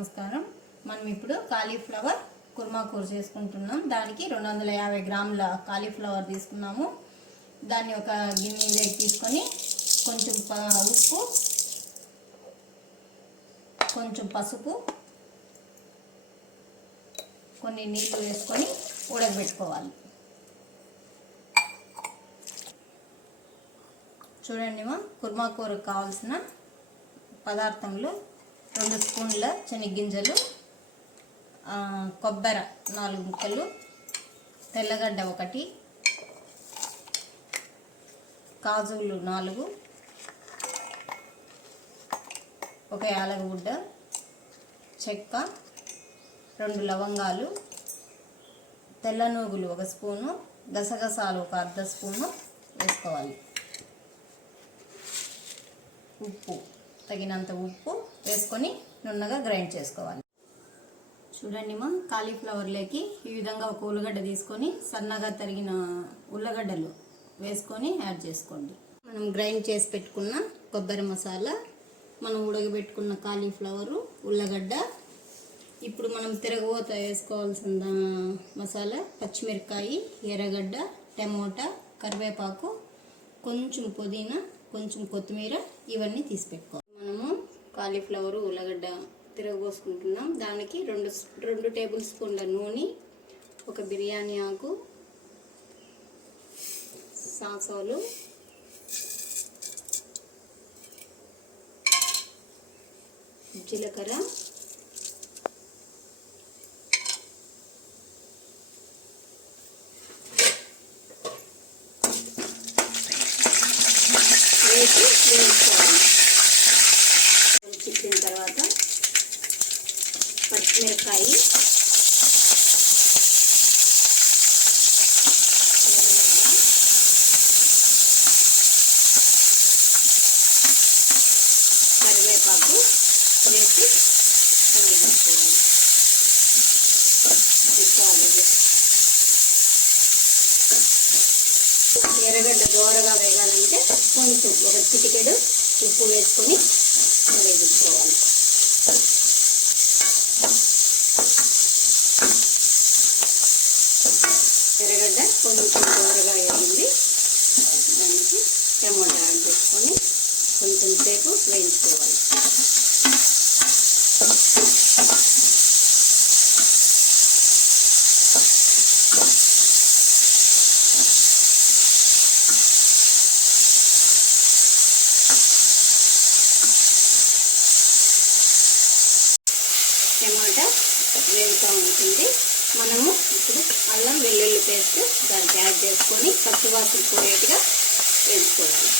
నమస్కారం. మనం ఇప్పుడు కాలీఫ్లవర్ కుర్మా కూర చేసుకుంటున్నాం. దానికి 250 గ్రాముల కాలీఫ్లవర్ తీసుకున్నాము. దాన్ని ఒక గిన్నెలోకి తీసుకొని కొంచెం ఉప్పు, కొంచెం పసుపు, కొన్ని నీళ్లు వేసుకొని ఉడకబెట్టుకోవాలి. చూడండి, కుర్మా కూరకు కావాల్సిన పదార్థములు: 2 స్పూన్ల శనగగింజలు, కొబ్బరి 4 ముక్కలు, తెల్లగడ్డ 1, కాజులు 4, ఒక యాలకుగడ్డ, చెక్క, 2 లవంగాలు, తెల్ల నూగులు 1 స్పూను, గసగసాలు 1 అర్ధ స్పూను వేసుకోవాలి. ఉప్పు, తగినంత ఉప్పు వేసుకొని నున్నగా గ్రైండ్ చేసుకోవాలి. చూడండి, కాలీఫ్లవర్లోకి ఈ విధంగా ఒక ఉల్లగడ్డ తీసుకొని సన్నగా తరిగిన ఉల్లగడ్డలు వేసుకొని యాడ్ చేసుకోండి. మనం గ్రైండ్ చేసి పెట్టుకున్న కొబ్బరి మసాలా, మనం ఉడకబెట్టుకున్న కాలీఫ్లవరు, ఉల్లగడ్డ. ఇప్పుడు మనం తిరగబోత వేసుకోవాల్సిన మసాలా: పచ్చిమిరపకాయ, ఎర్రగడ్డ, టమోటా, కరివేపాకు, కొంచెం పుదీనా, కొంచెం కొత్తిమీర, ఇవన్నీ తీసి పెట్టుకోవాలి. మనము కాలీఫ్లవర్, ఉల్లగడ్డ తిరగబోసుకుంటున్నాం. దానికి 2 టేబుల్ స్పూన్ల నూనె, ఒక బిర్యానీ ఆకు, సాసోలు, జీలకర్ర, వేసి వేయించుకోవాలి. చిక్కిన తర్వాత పచ్చిమిరపకాయ, కరివేపాకు వేసి వేయించుకోవాలి. ఎర్రగడ్డ దోరగా వేగాలంటే కొంచెం ఒక చిటికెడు ఉప్పు వేసుకొని వేయించుకోవాలి. ఎర్రగడ్డ కొంచెం దోరగా వేగింది. దానికి టమోటా యాడ్ చేసుకొని కొంచెం సేపు వేయించుకోవాలి. టమాటా వేగుతూ ఉంటుంది. మనము ఇప్పుడు అల్లం వెల్లుల్లి పేస్ట్ దానికి యాడ్ చేసుకొని పచ్చివాసన పోయేట్టుగా వేసుకోవాలి.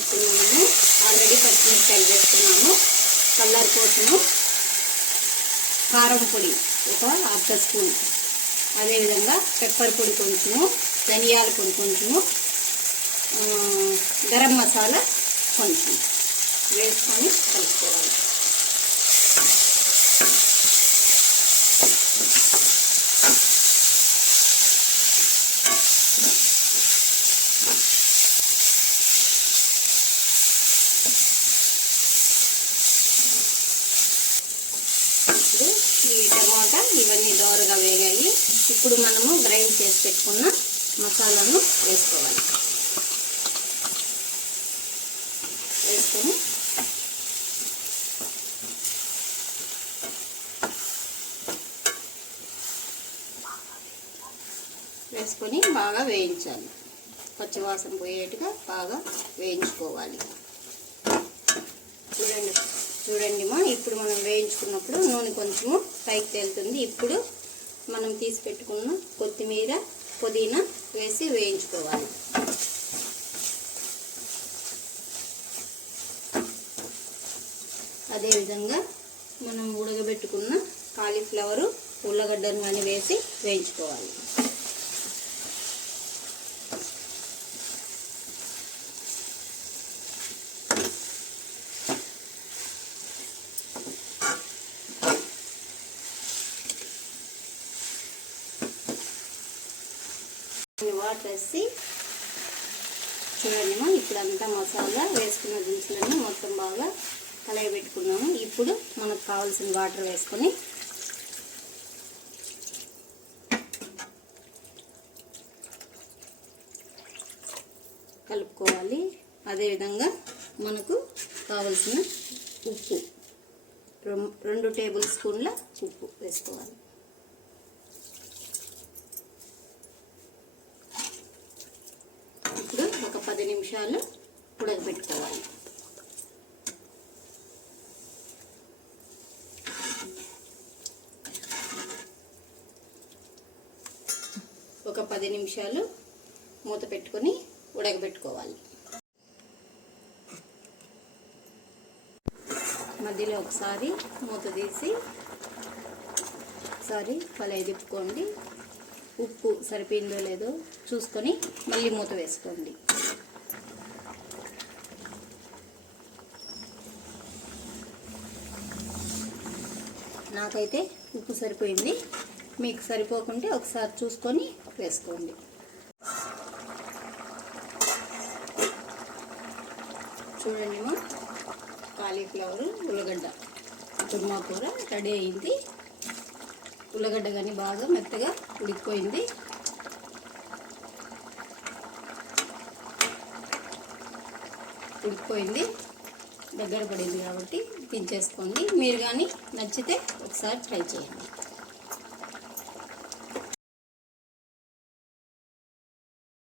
ఇప్పుడు మనము ఆల్రెడీ పచ్చిమిరపకాయలు వేసుకున్నాము. కలర్ కోసము కారం పొడి ఒక అర్ధ స్పూన్, అదేవిధంగా పెప్పర్ పొడి కొంచెము, ధనియాల పొడి కొంచెము, గరం మసాలా కొంచెం వేసుకొని కలుపుకోవాలి. ఈ టమాటా ఇవన్నీ దోరగా వేగాయి. ఇప్పుడు మనము గ్రైండ్ చేసి పెట్టుకున్న మసాలాను వేసుకోవాలి. వేసుకొని బాగా వేయించాలి. పచ్చివాసన పోయేట్టుగా బాగా వేయించుకోవాలి. చూడండి ఇప్పుడు మనం వేయించుకున్నప్పుడు నూనె కొంచెము పైకి తేలుతుంది. ఇప్పుడు మనం తీసి పెట్టుకున్న కొత్తిమీర, పుదీనా వేసి వేయించుకోవాలి. అదేవిధంగా మనం ఉడకబెట్టుకున్న కాలీఫ్లవరు, ఉల్లగడ్డను కానీ వేసి వేయించుకోవాలి. వాటర్ వేసి చూడండి ఇప్పుడు అంతా మసాలా వేసుకున్న దినుసులన్నీ మొత్తం బాగా కలయబెట్టుకున్నాము. ఇప్పుడు మనకు కావాల్సిన వాటర్ వేసుకొని కలుపుకోవాలి. అదేవిధంగా మనకు కావలసిన ఉప్పు 2 టేబుల్ స్పూన్ల ఉప్పు వేసుకోవాలి. ఇప్పుడు ఒక 10 నిమిషాలు ఉడకబెట్టుకోవాలి. ఒక 10 నిమిషాలు మూత పెట్టుకొని ఉడకబెట్టుకోవాలి. మధ్యలో ఒకసారి మూత తీసి ఒకసారి కలయి తిప్పుకోండి. ఉప్పు సరిపోయిందో లేదో చూసుకొని మళ్ళీ మూత వేసుకోండి. నాకైతే ఉప్పు సరిపోయింది. మీకు సరిపోకుంటే ఒకసారి చూసుకొని వేసుకోండి. చూడండి కాలీఫ్లవర్ ఉల్లగడ్డ కుర్మా కూర రెడీ అయింది. ఉల్లగడ్డ కానీ బాగా మెత్తగా ఉడికిపోయింది. దగ్గర పడింది కాబట్టి దించేసుకోండి. మీరు కానీ నచ్చితే ఒకసారి ట్రై చేయండి.